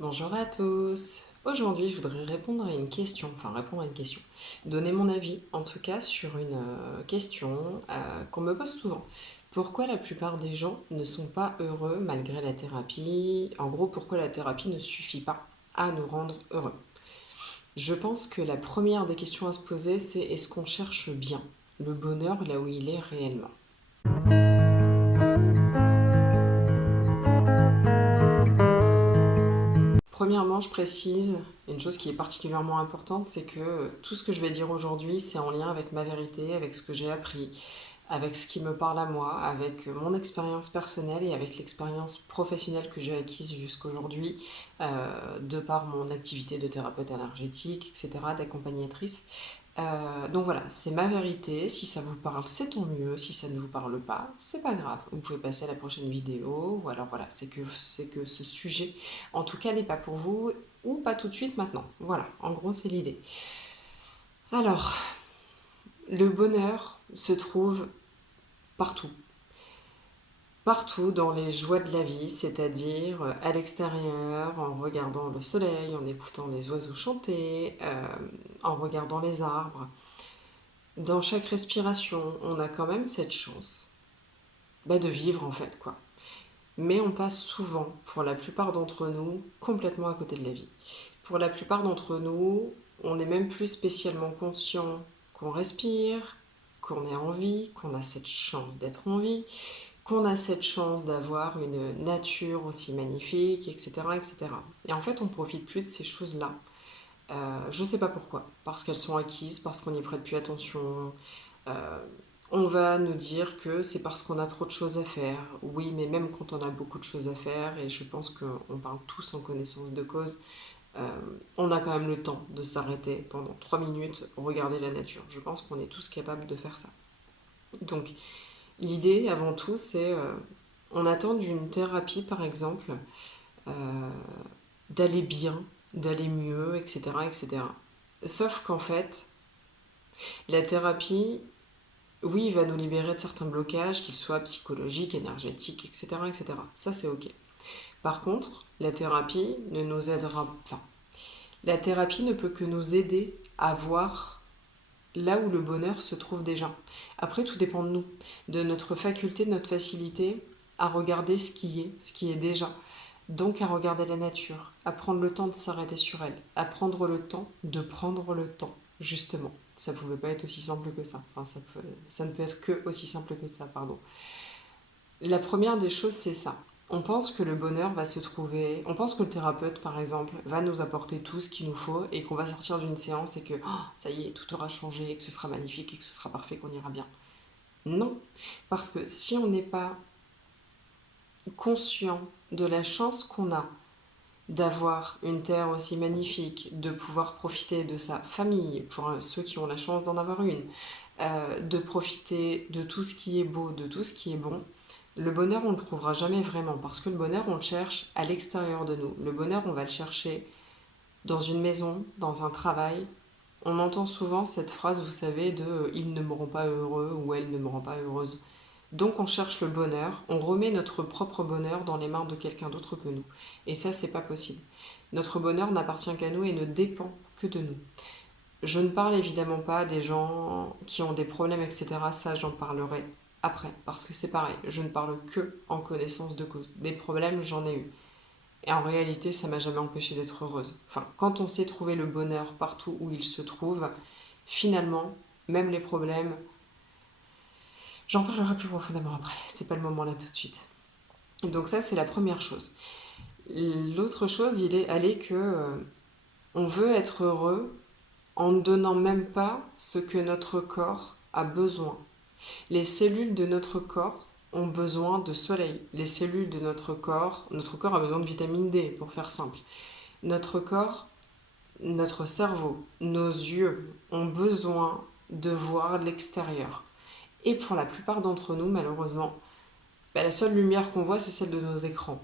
Bonjour à tous. Aujourd'hui, je voudrais répondre à une question, donner mon avis en tout cas sur une question qu'on me pose souvent. Pourquoi la plupart des gens ne sont pas heureux malgré la thérapie? En gros, pourquoi la thérapie ne suffit pas à nous rendre heureux? Je pense que la première des questions à se poser, c'est est-ce qu'on cherche bien le bonheur là où il est réellement? Premièrement, je précise une chose qui est particulièrement importante, c'est que tout ce que je vais dire aujourd'hui, c'est en lien avec ma vérité, avec ce que j'ai appris, avec ce qui me parle à moi, avec mon expérience personnelle et avec l'expérience professionnelle que j'ai acquise jusqu'aujourd'hui, de par mon activité de thérapeute énergétique, etc., d'accompagnatrice. Donc voilà, c'est ma vérité. Si ça vous parle, c'est tant mieux. Si ça ne vous parle pas, c'est pas grave. Vous pouvez passer à la prochaine vidéo. Ou alors voilà, c'est que ce sujet, en tout cas, n'est pas pour vous ou pas tout de suite maintenant. Voilà, en gros, c'est l'idée. Alors, le bonheur se trouve partout. Partout dans les joies de la vie, c'est-à-dire à l'extérieur, en regardant le soleil, en écoutant les oiseaux chanter, en regardant les arbres. Dans chaque respiration, on a quand même cette chance de vivre en fait, quoi. Mais on passe souvent, pour la plupart d'entre nous, complètement à côté de la vie. Pour la plupart d'entre nous, on n'est même plus spécialement conscient qu'on respire, qu'on est en vie, qu'on a cette chance d'être en vie, qu'on a cette chance d'avoir une nature aussi magnifique, etc., etc. Et cetera. Et en fait, on ne profite plus de ces choses-là. Je ne sais pas pourquoi. Parce qu'elles sont acquises, parce qu'on n'y prête plus attention. Euh, on va nous dire que c'est parce qu'on a trop de choses à faire. Oui, mais même quand on a beaucoup de choses à faire, et je pense qu'on parle tous en connaissance de cause, euh, on a quand même le temps de s'arrêter pendant 3 minutes, regarder la nature. Je pense qu'on est tous capables de faire ça. Donc, l'idée, avant tout, c'est on attend d'une thérapie, par exemple, euh, d'aller bien, d'aller mieux, etc., etc. Sauf qu'en fait, la thérapie, oui, va nous libérer de certains blocages, qu'ils soient psychologiques, énergétiques, etc., etc. Ça, c'est ok. Par contre, la thérapie ne nous aidera pas. Enfin, la thérapie ne peut que nous aider à voir là où le bonheur se trouve déjà. Après, tout dépend de nous, de notre faculté, de notre facilité à regarder ce qui est déjà. Donc à regarder la nature, à prendre le temps de s'arrêter sur elle, à prendre le temps de prendre le temps, justement. Ça pouvait pas être aussi simple que ça. Enfin, ça ne peut être que aussi simple que ça, pardon. La première des choses, c'est ça. On pense que le bonheur va se trouver. On pense que le thérapeute, par exemple, va nous apporter tout ce qu'il nous faut et qu'on va sortir d'une séance et que ça y est, tout aura changé, et que ce sera magnifique et que ce sera parfait, qu'on ira bien. Non. Parce que si on n'est pas conscient de la chance qu'on a d'avoir une terre aussi magnifique, de pouvoir profiter de sa famille, pour ceux qui ont la chance d'en avoir une, de profiter de tout ce qui est beau, de tout ce qui est bon, le bonheur, on ne le trouvera jamais vraiment, parce que le bonheur, on le cherche à l'extérieur de nous. Le bonheur, on va le chercher dans une maison, dans un travail. On entend souvent cette phrase, vous savez, de ils ne me rend pas heureux ou elle ne me rend pas heureuse. Donc on cherche le bonheur, on remet notre propre bonheur dans les mains de quelqu'un d'autre que nous. Et ça, c'est pas possible. Notre bonheur n'appartient qu'à nous et ne dépend que de nous. Je ne parle évidemment pas des gens qui ont des problèmes, etc. Ça, j'en parlerai après, parce que c'est pareil. Je ne parle que en connaissance de cause. Des problèmes, j'en ai eu. Et en réalité, ça m'a jamais empêché d'être heureuse. Enfin, quand on sait trouver le bonheur partout où il se trouve, finalement, même les problèmes, j'en parlerai plus profondément après. C'est pas le moment là tout de suite. Donc ça, c'est la première chose. L'autre chose, elle est que on veut être heureux en ne donnant même pas ce que notre corps a besoin. Les cellules de notre corps ont besoin de soleil. Les cellules de notre corps a besoin de vitamine D, pour faire simple. Notre corps, notre cerveau, nos yeux ont besoin de voir l'extérieur. Et pour la plupart d'entre nous, malheureusement, la seule lumière qu'on voit, c'est celle de nos écrans.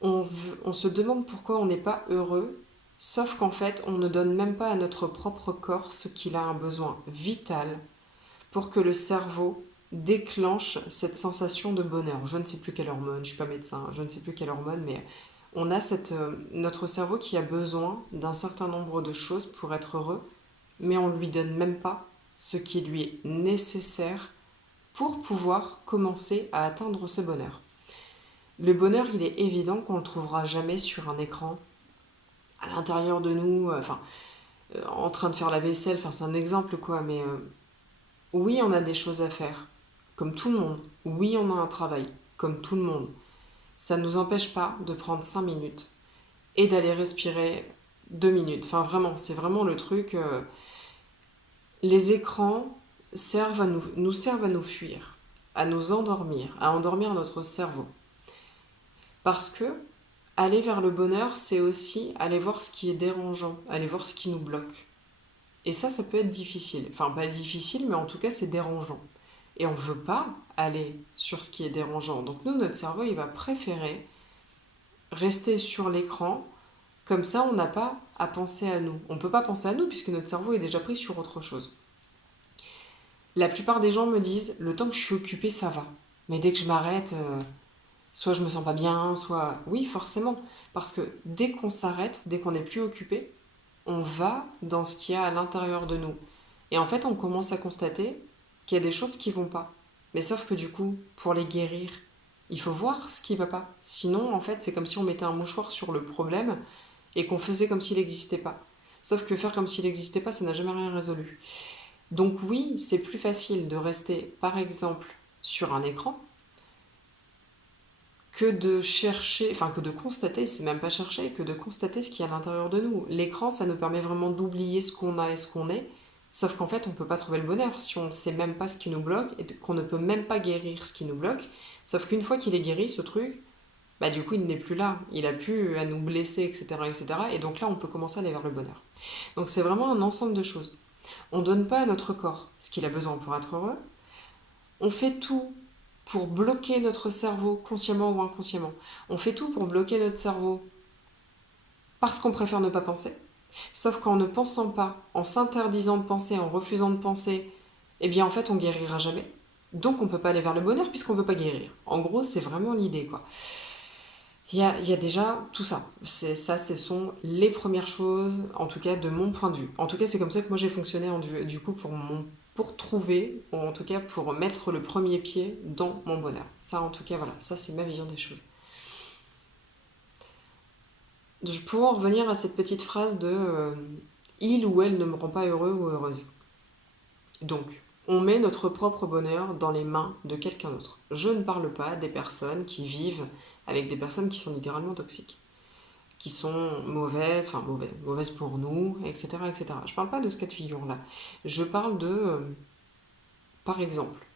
On se demande pourquoi on n'est pas heureux, sauf qu'en fait, on ne donne même pas à notre propre corps ce qu'il a un besoin vital pour que le cerveau déclenche cette sensation de bonheur. Je ne sais plus quelle hormone, je ne suis pas médecin, je ne sais plus quelle hormone, mais On a notre cerveau qui a besoin d'un certain nombre de choses pour être heureux, mais on ne lui donne même pas ce qui lui est nécessaire pour pouvoir commencer à atteindre ce bonheur. Le bonheur, il est évident qu'on ne le trouvera jamais sur un écran, à l'intérieur de nous, en train de faire la vaisselle, c'est un exemple quoi, mais oui, on a des choses à faire, comme tout le monde. Oui, on a un travail, comme tout le monde. Ça ne nous empêche pas de prendre 5 minutes et d'aller respirer 2 minutes. Enfin, vraiment, c'est vraiment le truc. Les écrans nous servent à nous fuir, à nous endormir, à endormir notre cerveau. Parce que aller vers le bonheur, c'est aussi aller voir ce qui est dérangeant, aller voir ce qui nous bloque. Et ça peut être difficile. Enfin, pas difficile, mais en tout cas, c'est dérangeant. Et on ne veut pas aller sur ce qui est dérangeant. Donc nous, notre cerveau, il va préférer rester sur l'écran. Comme ça, on n'a pas à penser à nous. On ne peut pas penser à nous puisque notre cerveau est déjà pris sur autre chose. La plupart des gens me disent, le temps que je suis occupée, ça va. Mais dès que je m'arrête, soit je me sens pas bien, soit... Oui, forcément. Parce que dès qu'on s'arrête, dès qu'on n'est plus occupé, on va dans ce qu'il y a à l'intérieur de nous. Et en fait, on commence à constater qu'il y a des choses qui vont pas. Mais sauf que du coup, pour les guérir, il faut voir ce qui va pas. Sinon, en fait, c'est comme si on mettait un mouchoir sur le problème et qu'on faisait comme s'il n'existait pas. Sauf que faire comme s'il n'existait pas, ça n'a jamais rien résolu. Donc oui, c'est plus facile de rester, par exemple, sur un écran que de chercher, enfin que de constater, c'est même pas chercher, que de constater ce qu'il y a à l'intérieur de nous. L'écran, ça nous permet vraiment d'oublier ce qu'on a et ce qu'on est, sauf qu'en fait, on peut pas trouver le bonheur si on ne sait même pas ce qui nous bloque et qu'on ne peut même pas guérir ce qui nous bloque. Sauf qu'une fois qu'il est guéri, ce truc, bah du coup, il n'est plus là. Il a plus à nous blesser, etc., etc. Et donc là, on peut commencer à aller vers le bonheur. Donc c'est vraiment un ensemble de choses. On donne pas à notre corps ce qu'il a besoin pour être heureux. On fait tout pour bloquer notre cerveau, consciemment ou inconsciemment. On fait tout pour bloquer notre cerveau parce qu'on préfère ne pas penser. Sauf qu'en ne pensant pas, en s'interdisant de penser, en refusant de penser, eh bien en fait on guérira jamais. Donc on peut pas aller vers le bonheur puisqu'on veut pas guérir. En gros, c'est vraiment l'idée quoi. Il y a déjà tout ça. Ce sont les premières choses, en tout cas de mon point de vue. En tout cas, c'est comme ça que moi j'ai fonctionné du coup pour trouver, ou en tout cas pour mettre le premier pied dans mon bonheur. Ça, en tout cas, voilà, ça c'est ma vision des choses. Je pourrais en revenir à cette petite phrase de il ou elle ne me rend pas heureux ou heureuse. Donc, on met notre propre bonheur dans les mains de quelqu'un d'autre. Je ne parle pas des personnes qui vivent avec des personnes qui sont littéralement toxiques, qui sont mauvaises, enfin mauvaises pour nous, etc., etc. Je parle pas de ce cas de figure-là. Je parle de, par exemple,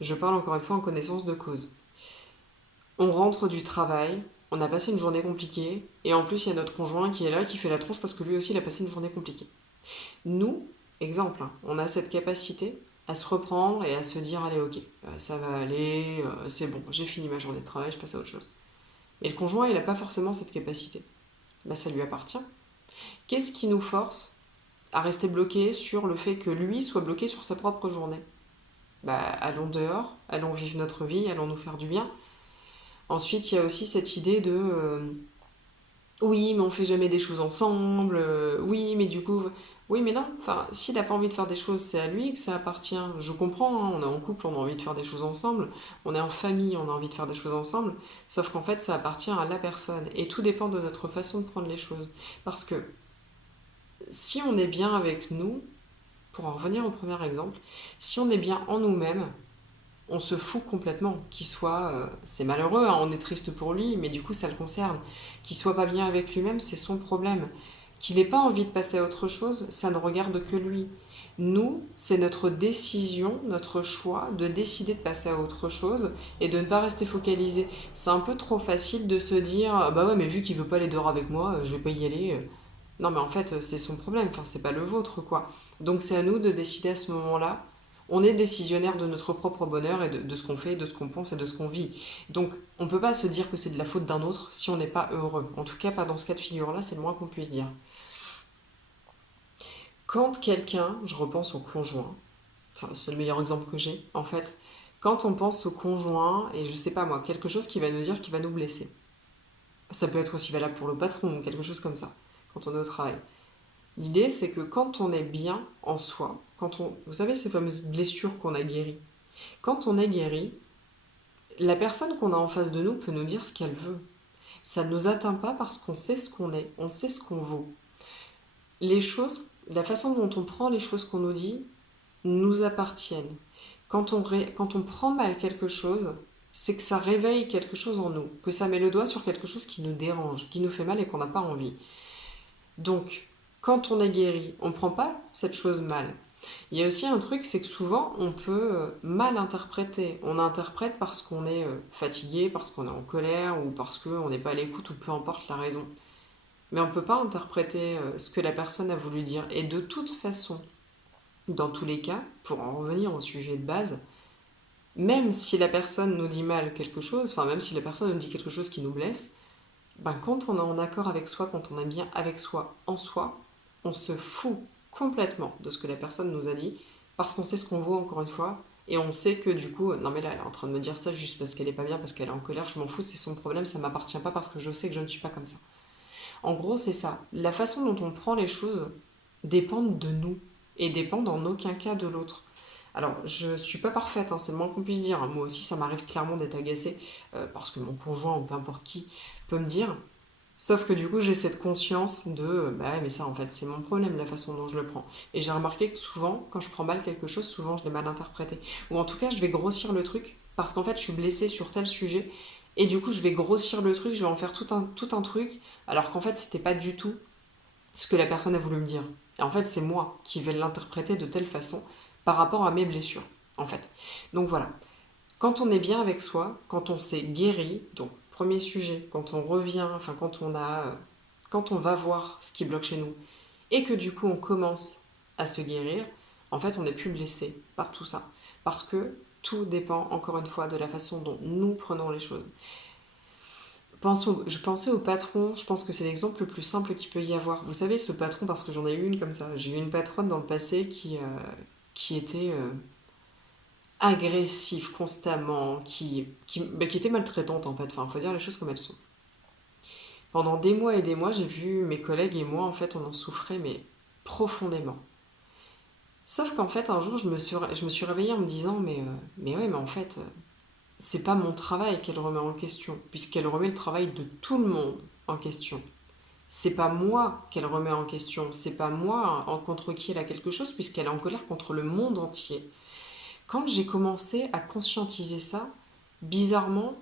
je parle encore une fois en connaissance de cause. On rentre du travail, on a passé une journée compliquée, et en plus il y a notre conjoint qui est là, qui fait la tronche parce que lui aussi il a passé une journée compliquée. Nous, exemple, on a cette capacité à se reprendre et à se dire allez ok, ça va aller, c'est bon, j'ai fini ma journée de travail, je passe à autre chose. Mais le conjoint il n'a pas forcément cette capacité. Bah, ça lui appartient. Qu'est-ce qui nous force à rester bloqué sur le fait que lui soit bloqué sur sa propre journée? Bah, allons dehors, allons vivre notre vie, allons nous faire du bien. Ensuite, il y a aussi cette idée de oui, mais on fait jamais des choses ensemble, oui, mais du coup, oui, mais non, enfin, s'il n'a pas envie de faire des choses, c'est à lui que ça appartient. Je comprends, hein, on est en couple, on a envie de faire des choses ensemble, on est en famille, on a envie de faire des choses ensemble, sauf qu'en fait, ça appartient à la personne, et tout dépend de notre façon de prendre les choses. Parce que si on est bien avec nous, pour en revenir au premier exemple, si on est bien en nous-mêmes, on se fout complètement. Qu'il soit, c'est malheureux, hein, on est triste pour lui, mais du coup ça le concerne. Qu'il soit pas bien avec lui-même, c'est son problème. Qu'il n'ait pas envie de passer à autre chose, ça ne regarde que lui. Nous, c'est notre décision, notre choix de décider de passer à autre chose et de ne pas rester focalisé. C'est un peu trop facile de se dire bah ouais, mais vu qu'il veut pas aller dehors avec moi, je vais pas y aller. Non, mais en fait, c'est son problème, enfin, c'est pas le vôtre, quoi. Donc, c'est à nous de décider à ce moment-là. On est décisionnaire de notre propre bonheur et de ce qu'on fait, de ce qu'on pense et de ce qu'on vit. Donc, on peut pas se dire que c'est de la faute d'un autre si on n'est pas heureux. En tout cas, pas dans ce cas de figure-là, c'est le moins qu'on puisse dire. Quand quelqu'un, je repense au conjoint, c'est le meilleur exemple que j'ai, en fait, quand on pense au conjoint, et je sais pas moi, quelque chose qui va nous dire, qui va nous blesser. Ça peut être aussi valable pour le patron ou quelque chose comme ça, quand on est au travail. L'idée, c'est que quand on est bien en soi, vous savez, ces fameuses blessures qu'on a guéries, quand on est guéri, la personne qu'on a en face de nous peut nous dire ce qu'elle veut. Ça ne nous atteint pas parce qu'on sait ce qu'on est, on sait ce qu'on vaut. Les choses, la façon dont on prend les choses qu'on nous dit, nous appartiennent. Quand on prend mal quelque chose, c'est que ça réveille quelque chose en nous, que ça met le doigt sur quelque chose qui nous dérange, qui nous fait mal et qu'on n'a pas envie. Donc, quand on est guéri, on ne prend pas cette chose mal. Il y a aussi un truc, c'est que souvent on peut mal interpréter. On interprète parce qu'on est fatigué, parce qu'on est en colère ou parce qu'on n'est pas à l'écoute ou peu importe la raison. Mais on ne peut pas interpréter ce que la personne a voulu dire. Et de toute façon, dans tous les cas, pour en revenir au sujet de base, même si la personne nous dit mal quelque chose, enfin même si la personne nous dit quelque chose qui nous blesse, ben quand on est en accord avec soi, quand on est bien avec soi, en soi, on se fout complètement de ce que la personne nous a dit, parce qu'on sait ce qu'on vaut encore une fois, et on sait que du coup, non mais là elle est en train de me dire ça juste parce qu'elle est pas bien, parce qu'elle est en colère, je m'en fous, c'est son problème, ça m'appartient pas parce que je sais que je ne suis pas comme ça. En gros, c'est ça. La façon dont on prend les choses dépend de nous, et dépend en aucun cas de l'autre. Alors, je suis pas parfaite, hein, c'est le moins qu'on puisse dire. Moi aussi, ça m'arrive clairement d'être agacée parce que mon conjoint ou peu importe qui peut me dire. Sauf que du coup, j'ai cette conscience de bah ouais, mais ça en fait, c'est mon problème, la façon dont je le prends. Et j'ai remarqué que souvent, quand je prends mal quelque chose, souvent je l'ai mal interprété. Ou en tout cas, je vais grossir le truc parce qu'en fait, je suis blessée sur tel sujet. Et du coup, je vais grossir le truc, je vais en faire tout un truc, alors qu'en fait, c'était pas du tout ce que la personne a voulu me dire. Et en fait, c'est moi qui vais l'interpréter de telle façon par rapport à mes blessures, en fait. Donc voilà, quand on est bien avec soi, quand on s'est guéri, donc premier sujet, quand on revient, enfin quand on va voir ce qui bloque chez nous, et que du coup on commence à se guérir, en fait on n'est plus blessé par tout ça. Parce que tout dépend encore une fois de la façon dont nous prenons les choses. Je pensais au patron, je pense que c'est l'exemple le plus simple qu'il peut y avoir. Vous savez, ce patron, parce que j'en ai eu une comme ça, j'ai eu une patronne dans le passé qui était agressive constamment, qui était maltraitante en fait, enfin faut dire les choses comme elles sont. Pendant des mois et des mois, j'ai vu mes collègues et moi, en fait, on en souffrait, mais profondément. Sauf qu'en fait, un jour, je me suis réveillée en me disant, mais ouais, mais en fait, c'est pas mon travail qu'elle remet en question, puisqu'elle remet le travail de tout le monde en question. C'est pas moi qu'elle remet en question, c'est pas moi en contre qui elle a quelque chose, puisqu'elle est en colère contre le monde entier. Quand j'ai commencé à conscientiser ça, bizarrement,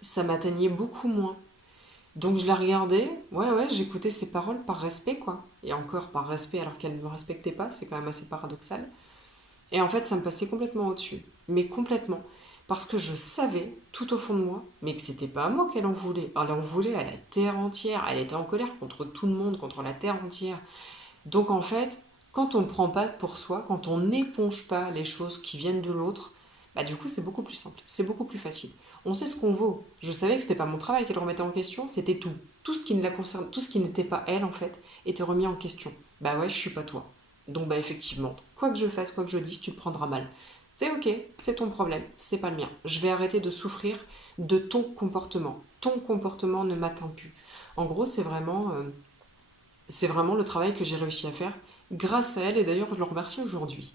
ça m'atteignait beaucoup moins. Donc je la regardais, ouais, ouais, j'écoutais ses paroles par respect, quoi. Et encore par respect alors qu'elle ne me respectait pas, c'est quand même assez paradoxal. Et en fait, ça me passait complètement au-dessus. Mais complètement. Parce que je savais, tout au fond de moi, mais que c'était pas à moi qu'elle en voulait. Elle en voulait à la terre entière. Elle était en colère contre tout le monde, contre la terre entière. Donc en fait, quand on ne prend pas pour soi, quand on n'éponge pas les choses qui viennent de l'autre, bah du coup c'est beaucoup plus simple, c'est beaucoup plus facile. On sait ce qu'on vaut. Je savais que c'était pas mon travail qu'elle remettait en question, c'était tout. Tout ce qui ne la concerne, tout ce qui n'était pas elle en fait, était remis en question. Bah ouais, je suis pas toi. Donc bah effectivement, quoi que je fasse, quoi que je dise, tu le prendras mal. C'est ok, c'est ton problème, c'est pas le mien. Je vais arrêter de souffrir de ton comportement. Ton comportement ne m'atteint plus. En gros, c'est vraiment le travail que j'ai réussi à faire grâce à elle, et d'ailleurs je le remercie aujourd'hui.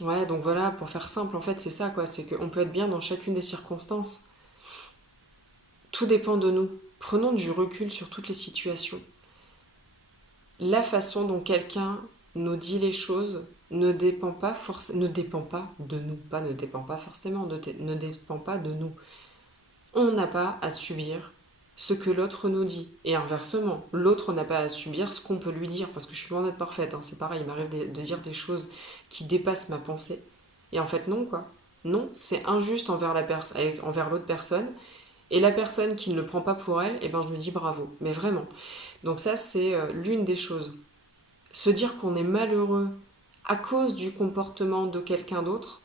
Ouais, donc voilà, pour faire simple, en fait, c'est ça, quoi. C'est qu'on peut être bien dans chacune des circonstances. Tout dépend de nous. Prenons du recul sur toutes les situations. La façon dont quelqu'un nous dit les choses ne dépend pas de nous, pas ne dépend pas forcément, ne dépend pas de nous. On n'a pas à subir ce que l'autre nous dit. Et inversement, l'autre n'a pas à subir ce qu'on peut lui dire, parce que je suis loin d'être parfaite, hein, c'est pareil, il m'arrive de dire des choses qui dépassent ma pensée. Et en fait, non, quoi. Non, c'est injuste envers l'autre personne. Et la personne qui ne le prend pas pour elle, eh ben, je lui dis bravo. Mais vraiment. Donc ça, c'est l'une des choses. Se dire qu'on est malheureux à cause du comportement de quelqu'un d'autre,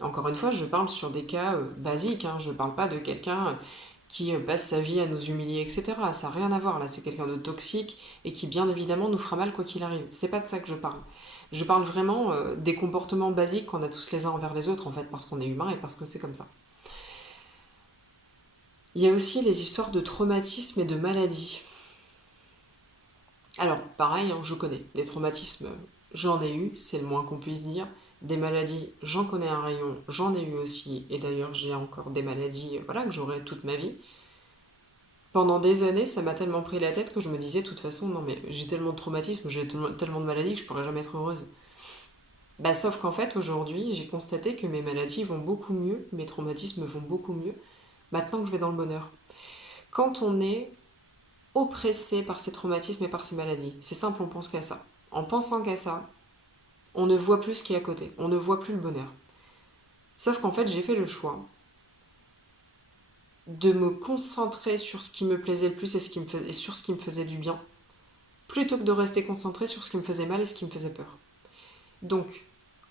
encore une fois, je parle sur des cas basiques, hein, je parle pas de quelqu'un qui passe sa vie à nous humilier, etc. Ça n'a rien à voir, là, c'est quelqu'un de toxique et qui, bien évidemment, nous fera mal quoi qu'il arrive. C'est pas de ça que je parle. Je parle vraiment des comportements basiques qu'on a tous les uns envers les autres, en fait, parce qu'on est humain et parce que c'est comme ça. Il y a aussi les histoires de traumatisme et de maladie. Alors, pareil, hein, je connais. Des traumatismes, j'en ai eu, c'est le moins qu'on puisse dire. Des maladies, j'en connais un rayon, j'en ai eu aussi. Et d'ailleurs, j'ai encore des maladies voilà, que j'aurai toute ma vie. Pendant des années, ça m'a tellement pris la tête que je me disais, de toute façon, non mais j'ai tellement de traumatismes, j'ai tellement de maladies que je pourrais jamais être heureuse. Bah, sauf qu'en fait, aujourd'hui, j'ai constaté que mes maladies vont beaucoup mieux, mes traumatismes vont beaucoup mieux, maintenant que je vais dans le bonheur. Quand on est oppressé par ces traumatismes et par ces maladies, c'est simple, on pense qu'à ça. En pensant qu'à ça, on ne voit plus ce qui est à côté, on ne voit plus le bonheur. Sauf qu'en fait, j'ai fait le choix de me concentrer sur ce qui me plaisait le plus et sur ce qui me faisait du bien, plutôt que de rester concentré sur ce qui me faisait mal et ce qui me faisait peur. Donc,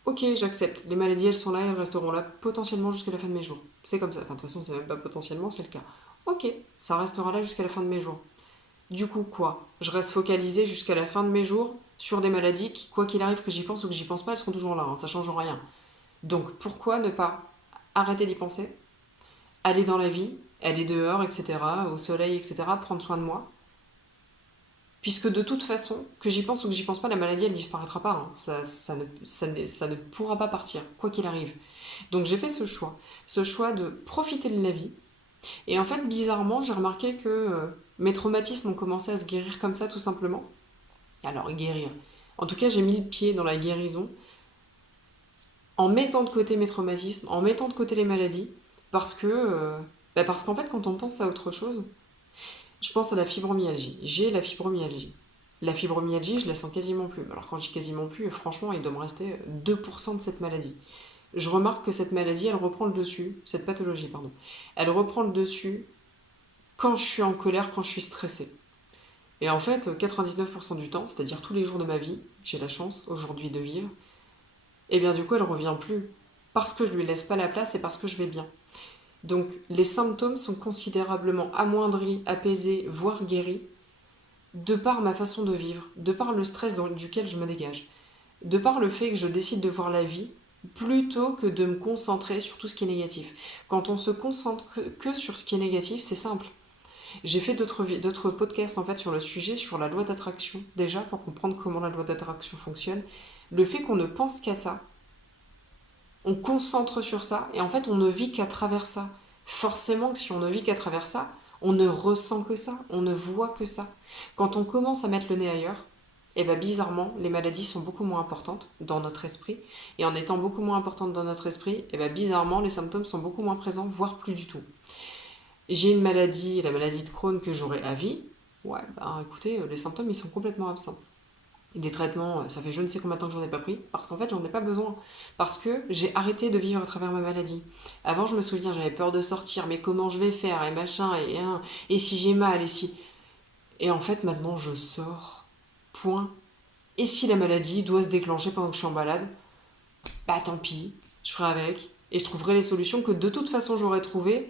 ok, j'accepte, les maladies elles sont là, elles resteront là potentiellement jusqu'à la fin de mes jours. C'est comme ça, enfin de toute façon c'est même pas potentiellement, c'est le cas. Ok, ça restera là jusqu'à la fin de mes jours. Du coup, quoi? Je reste focalisée jusqu'à la fin de mes jours sur des maladies qui, quoi qu'il arrive que j'y pense ou que j'y pense pas, elles seront toujours là, hein, ça change rien. Donc pourquoi ne pas arrêter d'y penser, aller dans la vie, aller dehors, etc., au soleil, etc., prendre soin de moi, puisque de toute façon, que j'y pense ou que j'y pense pas, la maladie elle disparaîtra pas, hein. Ça ne pourra pas partir, quoi qu'il arrive. Donc j'ai fait ce choix de profiter de la vie. Et en fait, bizarrement, j'ai remarqué que mes traumatismes ont commencé à se guérir comme ça, tout simplement. Alors, guérir. En tout cas, j'ai mis le pied dans la guérison en mettant de côté mes traumatismes, en mettant de côté les maladies, parce que, parce qu'en fait, quand on pense à autre chose, je pense à la fibromyalgie. J'ai la fibromyalgie. La fibromyalgie, je la sens quasiment plus. Alors quand je dis quasiment plus, franchement, il doit me rester 2% de cette maladie. Je remarque que cette maladie, elle reprend le dessus, cette pathologie, pardon, elle reprend le dessus quand je suis en colère, quand je suis stressée. Et en fait, 99% du temps, c'est-à-dire tous les jours de ma vie, j'ai la chance aujourd'hui de vivre, et bien du coup, elle revient plus. Parce que je lui laisse pas la place et parce que je vais bien. Donc les symptômes sont considérablement amoindris, apaisés, voire guéris, de par ma façon de vivre, de par le stress duquel je me dégage, de par le fait que je décide de voir la vie plutôt que de me concentrer sur tout ce qui est négatif. Quand on se concentre que sur ce qui est négatif, c'est simple. J'ai fait d'autres podcasts en fait sur le sujet, sur la loi d'attraction, déjà pour comprendre comment la loi d'attraction fonctionne. Le fait qu'on ne pense qu'à ça, on concentre sur ça et en fait on ne vit qu'à travers ça. Forcément que si on ne vit qu'à travers ça, on ne ressent que ça, on ne voit que ça. Quand on commence à mettre le nez ailleurs, et bien bizarrement, les maladies sont beaucoup moins importantes dans notre esprit. Et en étant beaucoup moins importantes dans notre esprit, et bien bizarrement, les symptômes sont beaucoup moins présents, voire plus du tout. J'ai une maladie, la maladie de Crohn que j'aurai à vie. Ouais, bah écoutez, les symptômes ils sont complètement absents. Les traitements, ça fait je ne sais combien de temps que j'en ai pas pris, parce qu'en fait j'en ai pas besoin. Parce que j'ai arrêté de vivre à travers ma maladie. Avant je me souviens, j'avais peur de sortir, mais comment je vais faire, et machin, et si j'ai mal, et si... Et en fait maintenant je sors, point. Et si la maladie doit se déclencher pendant que je suis en balade, bah tant pis, je ferai avec, et je trouverai les solutions que de toute façon j'aurais trouvées,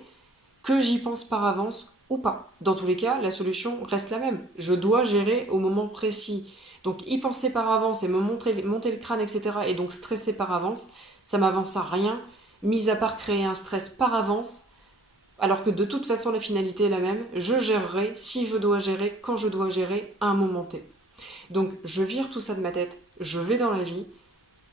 que j'y pense par avance ou pas. Dans tous les cas, la solution reste la même. Je dois gérer au moment précis. Donc y penser par avance et me monter le crâne, etc. et donc stresser par avance, ça m'avance à rien, mis à part créer un stress par avance, alors que de toute façon la finalité est la même, je gérerai si je dois gérer, quand je dois gérer, à un moment T. Donc je vire tout ça de ma tête, je vais dans la vie,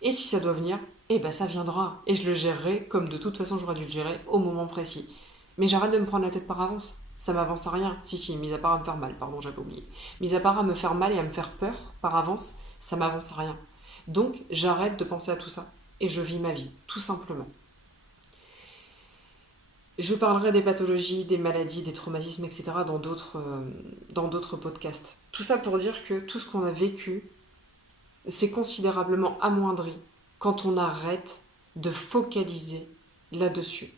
et si ça doit venir, eh ben ça viendra, et je le gérerai comme de toute façon j'aurais dû le gérer au moment précis. Mais j'arrête de me prendre la tête par avance. Ça m'avance à rien. Si, mis à part à me faire mal, pardon, j'avais oublié. Mis à part à me faire mal et à me faire peur par avance, ça m'avance à rien. Donc j'arrête de penser à tout ça. Et je vis ma vie, tout simplement. Je parlerai des pathologies, des maladies, des traumatismes, etc. dans d'autres podcasts. Tout ça pour dire que tout ce qu'on a vécu, c'est considérablement amoindri quand on arrête de focaliser là-dessus.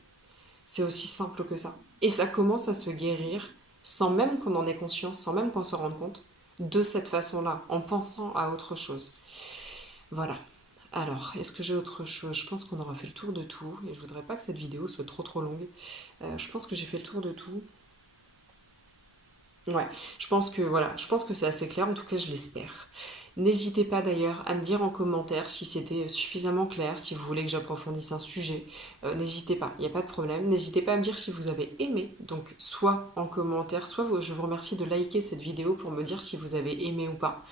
C'est aussi simple que ça. Et ça commence à se guérir sans même qu'on en ait conscience, sans même qu'on se rende compte, de cette façon-là, en pensant à autre chose. Voilà. Alors, est-ce que j'ai autre chose? Je pense qu'on aura fait le tour de tout, et je voudrais pas que cette vidéo soit trop longue. Je pense que j'ai fait le tour de tout. Ouais, je pense que c'est assez clair, en tout cas je l'espère. N'hésitez pas d'ailleurs à me dire en commentaire si c'était suffisamment clair, si vous voulez que j'approfondisse un sujet. N'hésitez pas, il n'y a pas de problème. N'hésitez pas à me dire si vous avez aimé, donc soit en commentaire, soit je vous remercie de liker cette vidéo pour me dire si vous avez aimé ou pas.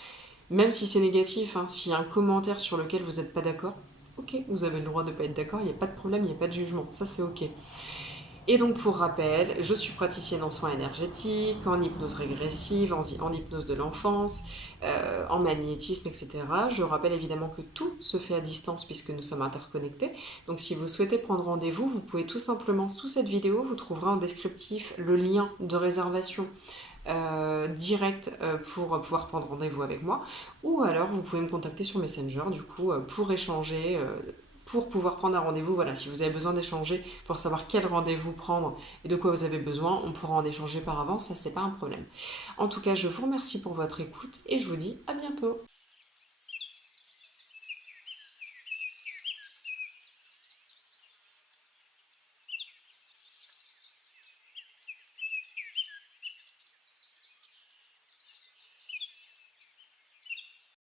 Même si c'est négatif, hein, s'il y a un commentaire sur lequel vous n'êtes pas d'accord, ok, vous avez le droit de ne pas être d'accord, il n'y a pas de problème, il n'y a pas de jugement, ça c'est ok. Et donc pour rappel, je suis praticienne en soins énergétiques, en hypnose régressive, en hypnose de l'enfance, en magnétisme, etc. Je rappelle évidemment que tout se fait à distance puisque nous sommes interconnectés. Donc si vous souhaitez prendre rendez-vous, vous pouvez tout simplement, sous cette vidéo, vous trouverez en descriptif le lien de réservation direct pour pouvoir prendre rendez-vous avec moi, ou alors vous pouvez me contacter sur Messenger du coup pour échanger, pour pouvoir prendre un rendez-vous. Voilà, si vous avez besoin d'échanger pour savoir quel rendez-vous prendre et de quoi vous avez besoin, on pourra en échanger par avance, ça c'est pas un problème. En tout cas, je vous remercie pour votre écoute et je vous dis à bientôt.